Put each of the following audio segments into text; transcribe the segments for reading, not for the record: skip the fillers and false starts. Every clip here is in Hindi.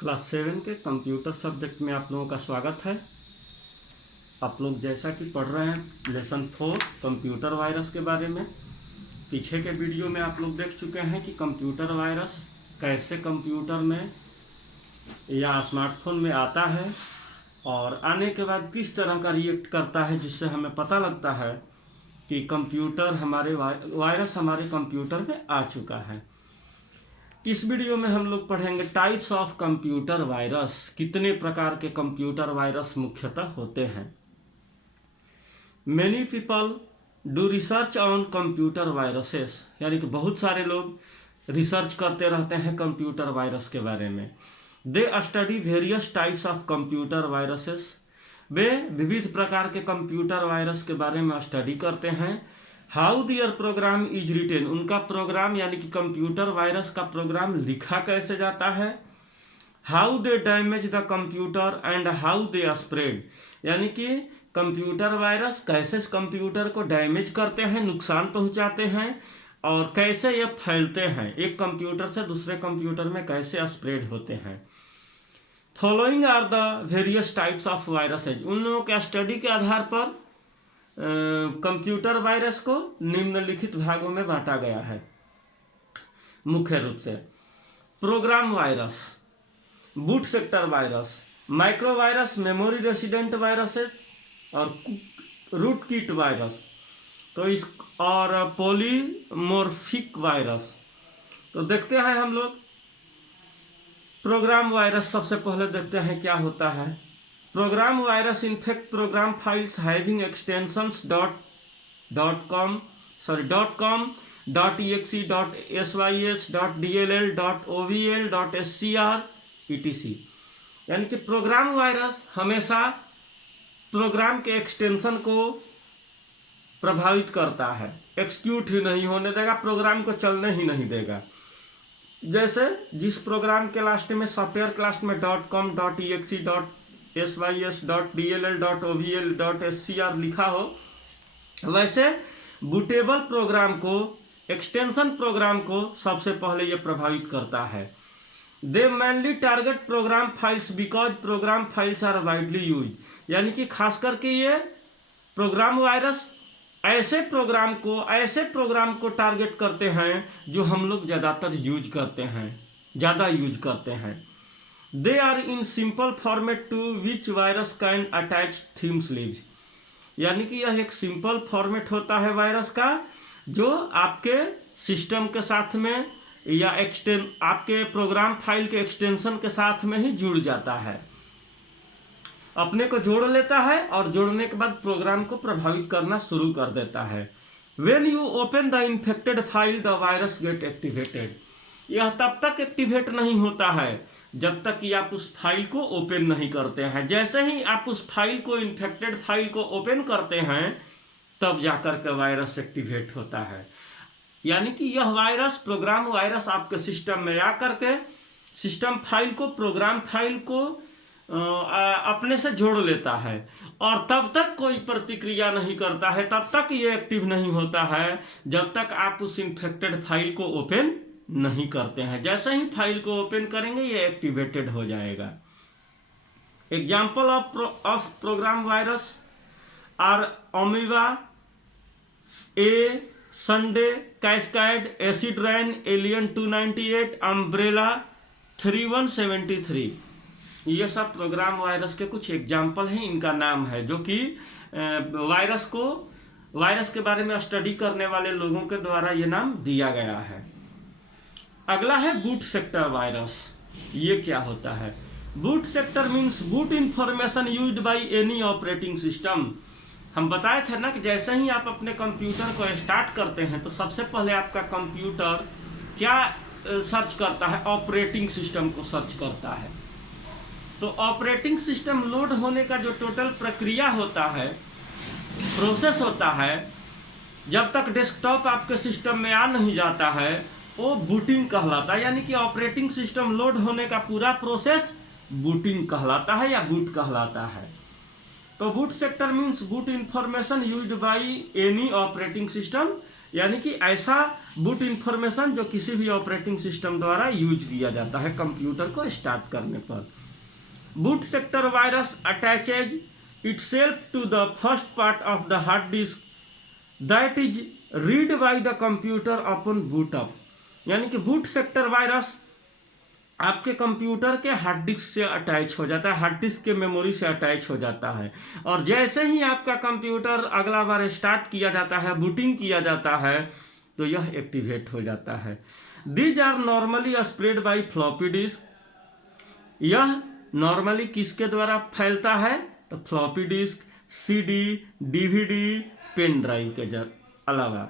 क्लास 7 के कंप्यूटर सब्जेक्ट में आप लोगों का स्वागत है। आप लोग जैसा कि पढ़ रहे हैं लेसन 4 कंप्यूटर वायरस के बारे में। पीछे के वीडियो में आप लोग देख चुके हैं कि कंप्यूटर वायरस कैसे कंप्यूटर में या स्मार्टफोन में आता है और आने के बाद किस तरह का रिएक्ट करता है, जिससे हमें पता लगता है कि कंप्यूटर हमारे वायरस हमारे कंप्यूटर में आ चुका है। इस वीडियो में हम लोग पढ़ेंगे टाइप्स ऑफ कंप्यूटर वायरस। कितने प्रकार के कंप्यूटर वायरस मुख्यतः होते हैं। Many people do research on computer viruses, यानी कि बहुत सारे लोग रिसर्च करते रहते हैं कंप्यूटर वायरस के बारे में। They study various types of computer viruses, वे विविध प्रकार के कंप्यूटर वायरस के बारे में स्टडी करते हैं। How their program is written, उनका प्रोग्राम यानी कि कंप्यूटर वायरस का प्रोग्राम लिखा कैसे जाता है। How they damage the computer and how they spread, यानी कि कंप्यूटर वायरस कैसे कंप्यूटर को डैमेज करते हैं, नुकसान पहुंचाते हैं, और कैसे ये फैलते हैं, एक कंप्यूटर से दूसरे कंप्यूटर में कैसे स्प्रेड होते हैं। Following are the various types of viruses, उन लोगों के स्टडी के आधार पर कंप्यूटर वायरस को निम्नलिखित भागों में बांटा गया है। मुख्य रूप से program virus, boot sector virus, micro virus, memory resident viruses और रूट किट वायरस, तो इस और पॉलीमॉर्फिक वायरस। तो देखते हैं हम लोग प्रोग्राम वायरस। सबसे पहले देखते हैं क्या होता है। Program virus infect program files having extensions .com, .exe, .sys, .dll, .ovl, .scr etc। यानी कि प्रोग्राम वायरस हमेशा प्रोग्राम के एक्सटेंशन को प्रभावित करता है, एक्सिक्यूट ही नहीं होने देगा, प्रोग्राम को चलने ही नहीं देगा। जैसे जिस प्रोग्राम के लास्ट में सॉफ्टवेयर क्लास में .com, .exe, .sys, .dll, .ovl, .scr लिखा हो, वैसे बूटेबल प्रोग्राम को, एक्सटेंशन प्रोग्राम को सबसे पहले ये प्रभावित करता है। They mainly target program files because program files are widely use, यानी कि खास करके ये प्रोग्राम वायरस ऐसे प्रोग्राम को टारगेट करते हैं जो हम लोग ज़्यादातर यूज करते हैं, ज़्यादा यूज करते हैं। They are in simple format to which virus can attach themselves, यानी कि यह एक सिंपल फॉर्मेट होता है वायरस का, जो आपके सिस्टम के साथ में या आपके प्रोग्राम फाइल के एक्सटेंशन के साथ में ही जुड़ जाता है, अपने को जोड़ लेता है और जोड़ने के बाद प्रोग्राम को प्रभावित करना शुरू कर देता है। When you open the infected file, the virus get activated, यह तब तक एक्टिवेट नहीं होता है जब तक कि आप उस फाइल को ओपन नहीं करते हैं। जैसे ही आप उस फाइल को, इन्फेक्टेड फाइल को ओपन करते हैं, तब जाकर के वायरस एक्टिवेट होता है। यानी कि यह वायरस, प्रोग्राम वायरस आपके सिस्टम में आकर के सिस्टम फाइल को, प्रोग्राम फाइल को अपने से जोड़ लेता है और तब तक कोई प्रतिक्रिया नहीं करता है, तब तक ये एक्टिव नहीं होता है जब तक आप उस इन्फेक्टेड फाइल को ओपन नहीं करते हैं। जैसे ही फाइल को ओपन करेंगे ये एक्टिवेटेड हो जाएगा। Example of program virus are Amoeba, a Sunday, Cascade, Acid Rain, Alien 298, Umbrella 3173, ये सब प्रोग्राम वायरस के कुछ एग्जाम्पल हैं। इनका नाम है जो कि वायरस के बारे में स्टडी करने वाले लोगों के द्वारा ये नाम दिया गया है। अगला है बूट सेक्टर वायरस। ये क्या होता है? Boot sector means boot information used by any operating system. हम बताए थे ना कि जैसे ही आप अपने कंप्यूटर को स्टार्ट करते हैं तो सबसे पहले आपका कंप्यूटर क्या सर्च करता है? ऑपरेटिंग सिस्टम को सर्च करता है। तो ऑपरेटिंग सिस्टम लोड होने का जो टोटल प्रक्रिया होता है, प्रोसेस होता है, जब तक डेस्कटॉप आपके सिस्टम में आ नहीं जाता है, वो बूटिंग कहलाता है। यानी कि ऑपरेटिंग सिस्टम लोड होने का पूरा प्रोसेस बूटिंग कहलाता है या बूट कहलाता है। तो boot sector means boot information used by any operating system, यानी कि ऐसा बूट इंफॉर्मेशन जो किसी भी ऑपरेटिंग सिस्टम द्वारा यूज किया जाता है कंप्यूटर को स्टार्ट करने पर। Boot sector virus attaches itself to the first part of the hard disk that is read by the computer upon boot up। यानी कि बूट सेक्टर वायरस आपके कंप्यूटर के हार्ड डिस्क से अटैच हो जाता है, हार्ड डिस्क के मेमोरी से अटैच हो जाता है, और जैसे ही आपका कंप्यूटर अगला बार स्टार्ट किया जाता है, बूटिंग किया जाता है, तो यह एक्टिवेट हो जाता है। These are normally spread by floppy disk. यह नॉर्मली किसके द्वारा फैलता है? तो floppy disk, CD, DVD, pen drive के अलावा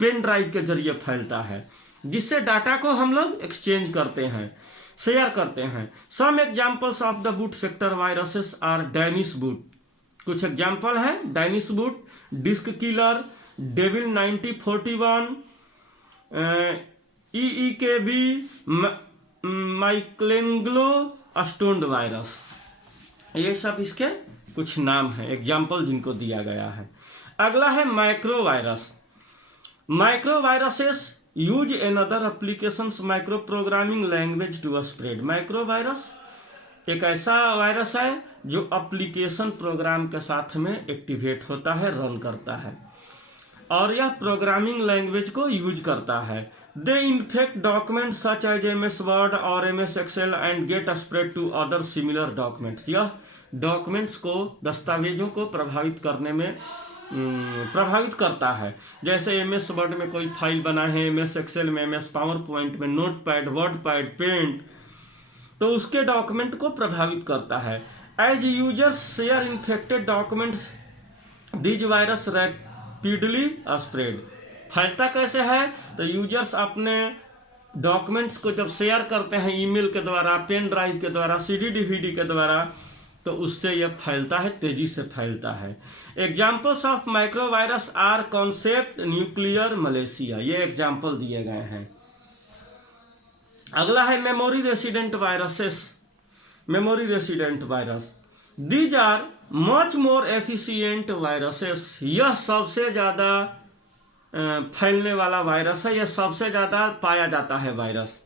पेन ड्राइव के जरिए फैलता है, जिससे डाटा को हम लोग एक्सचेंज करते हैं, शेयर करते हैं। Some examples of the boot sector viruses are Denis boot. कुछ एग्जाम्पल है Denis boot, disk killer, devil 9041, EEKB, Michelangelo stoned virus. ये सब इसके कुछ नाम हैं, एग्जाम्पल जिनको दिया गया है। अगला है micro virus. Micro viruses use another applications micro programming language to spread. Micro virus एक ऐसा वायरस है जो एप्लीकेशन प्रोग्राम के साथ में एक्टिवेट होता है, रन करता है, और यह प्रोग्रामिंग लैंग्वेज को यूज करता है। They infect document such as MS word और MS excel and get spread to other similar documents. यह डॉक्यूमेंट्स को, दस्तावेजों को प्रभावित करने में प्रभावित करता है। जैसे MS वर्ड में कोई फाइल बना है, MS एक्सेल में, MS पावर पॉइंट में, Notepad, WordPad, Paint, तो उसके डॉक्यूमेंट को प्रभावित करता है। As users share infected documents these virus rapidly spread. फैलता कैसे है? तो यूजर्स अपने डॉक्यूमेंट्स को जब शेयर करते हैं ईमेल के द्वारा, पेन ड्राइव के द्वारा, CD DVD के द्वारा, तो उससे यह फैलता है, तेजी से फैलता है। Examples of micro virus are Concept, Nuclear, Malaysia. ये एग्जाम्पल दिए गए हैं। अगला है memory resident viruses. Memory resident virus, these are much more efficient viruses. यह सबसे ज़्यादा फैलने वाला वायरस है, यह सबसे ज़्यादा पाया जाता है वायरस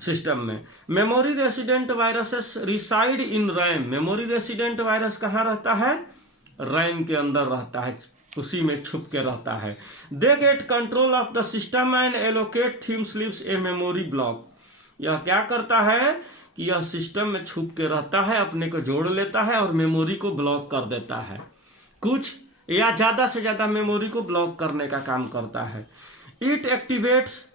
सिस्टम में। Memory resident viruses reside in RAM. Memory resident virus कहाँ रहता है? रैम के अंदर रहता है, उसी में छुप के रहता है। They get control of the system and allocate theme slips a memory block. यह क्या करता है कि यह सिस्टम में छुप के रहता है, अपने को जोड़ लेता है और मेमोरी को ब्लॉक कर देता है। कुछ या ज़्यादा से ज़्यादा मेमोरी को ब्लॉक करने का काम करता है। It activates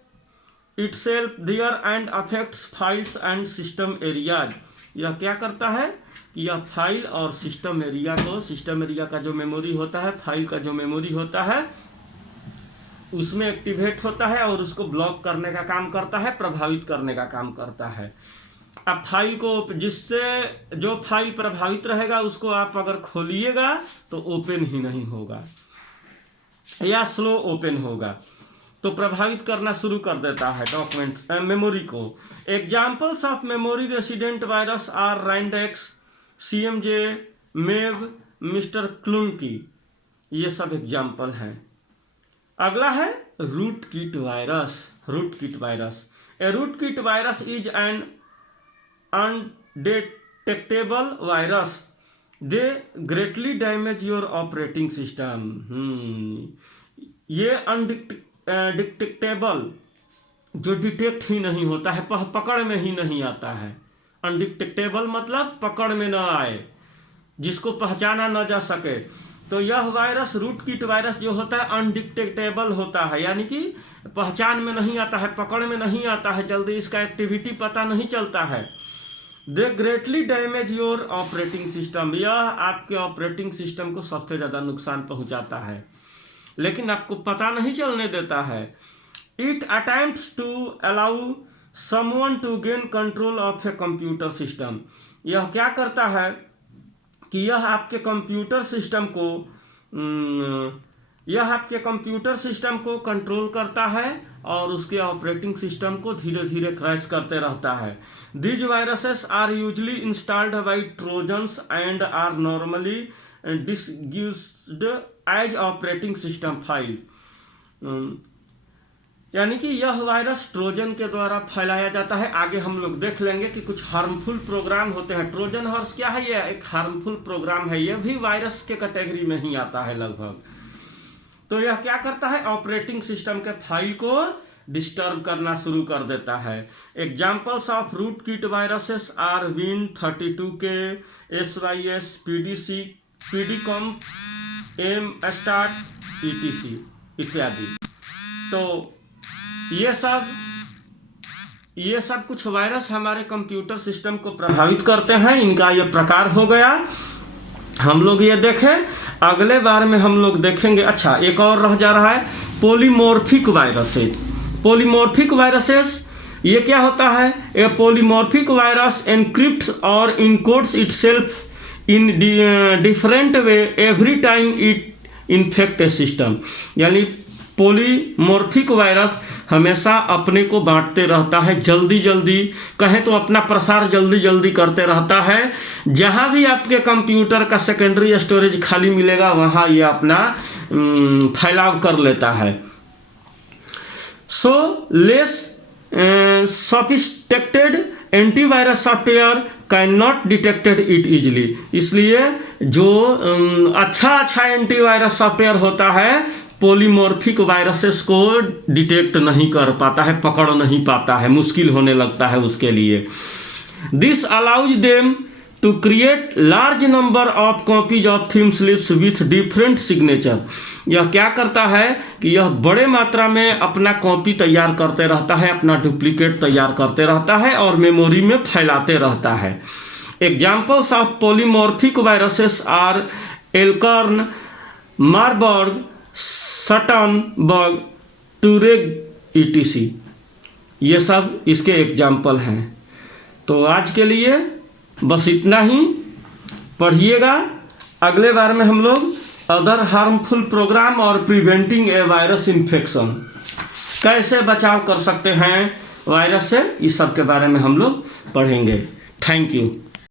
itself there and affects files and system areas। यह क्या करता है कि यह फाइल और सिस्टम एरिया को, सिस्टम एरिया का जो मेमोरी होता है, फाइल का जो मेमोरी होता है, उसमें एक्टिवेट होता है और उसको ब्लॉक करने का काम करता है, प्रभावित करने का काम करता है। अब फाइल को, जिससे जो फाइल प्रभावित रहेगा उसको आप अगर खोलिएगा तो ओपन ही नहीं होगा या स्लो ओपन होगा, तो प्रभावित करना शुरू कर देता है डॉक्यूमेंट मेमोरी को। Examples of memory resident virus are Randex, CMJ, Meve, mister Klunky. ये सब एग्जाम्पल हैं। अगला है root kit virus. Root kit virus, a root kit virus is an undetectable virus. They greatly damage your operating system. ये डिटेक्टेबल, जो डिटेक्ट ही नहीं होता है, पकड़ में ही नहीं आता है। अनडिटेक्टेबल मतलब पकड़ में न आए, जिसको पहचाना न जा सके। तो यह वायरस, रूट किट वायरस जो होता है, अनडिटेक्टेबल होता है, यानी कि पहचान में नहीं आता है, पकड़ में नहीं आता है, जल्दी इसका एक्टिविटी पता नहीं चलता है। They greatly damage your operating system. यह आपके ऑपरेटिंग सिस्टम को सबसे ज़्यादा नुकसान पहुंचाता है, लेकिन आपको पता नहीं चलने देता है। It attempts to allow someone to gain control of a computer system. यह क्या करता है कि यह आपके कंप्यूटर सिस्टम को कंट्रोल करता है और उसके ऑपरेटिंग सिस्टम को धीरे धीरे क्रैश करते रहता है। These viruses are usually installed by trojans and are normally disguised as operating system file. यानी कि यह वायरस ट्रोजन के द्वारा फैलाया जाता है। आगे हम लोग देख लेंगे कि कुछ हार्मफुल प्रोग्राम होते हैं। ट्रोजन हॉर्स क्या है? यह एक हार्मफुल प्रोग्राम है, यह भी वायरस के कैटेगरी में ही आता है लगभग। तो यह क्या करता है? ऑपरेटिंग सिस्टम के फाइल को डिस्टर्ब करना शुरू कर देता है। Examples of root kit viruses are Win32k, SYS, PDC, PDCOMP, MSTART, ETC इत्यादि। तो ये सब कुछ वायरस हमारे कंप्यूटर सिस्टम को प्रभावित करते हैं। इनका ये प्रकार हो गया, हम लोग ये देखें। अगले बार में हम लोग देखेंगे। अच्छा, एक और रह जा रहा है, पॉलीमॉर्फिक वायरसेस। पॉलीमॉर्फिक वायरसेस ये क्या होता है? ए पॉलीमॉर्फिक वायरस एनक्रिप्ट्स और encodes itself in different way every time it infect A system. यानी पॉलीमॉर्फिक वायरस हमेशा अपने को बांटते रहता है, जल्दी जल्दी, कहें तो अपना प्रसार जल्दी जल्दी करते रहता है। जहाँ भी आपके कंप्यूटर का सेकेंडरी स्टोरेज खाली मिलेगा वहाँ ये अपना फैलाव कर लेता है। So less sophisticated antivirus software can not detected it easily. इसलिए जो अच्छा एंटीवायरस सॉफ्टवेयर होता है पॉलीमॉर्फिक वायरसेस को डिटेक्ट नहीं कर पाता है, पकड़ नहीं पाता है, मुश्किल होने लगता है उसके लिए। This allows them to create large number of copies of themselves with different signature. यह क्या करता है कि यह बड़े मात्रा में अपना कॉपी तैयार करते रहता है, अपना डुप्लीकेट तैयार करते रहता है और मेमोरी में फैलाते रहता है। Examples of polymorphic viruses are Elkern, Marburg, Satanbug, Tuareg, ETC। ये सब इसके एग्जाम्पल हैं। तो आज के लिए बस इतना ही, पढ़िएगा। अगले बार में हम लोग अदर हार्मफुल प्रोग्राम और प्रिवेंटिंग ए वायरस इन्फेक्शन, कैसे बचाव कर सकते हैं वायरस से, इस सब के बारे में हम लोग पढ़ेंगे। Thank you.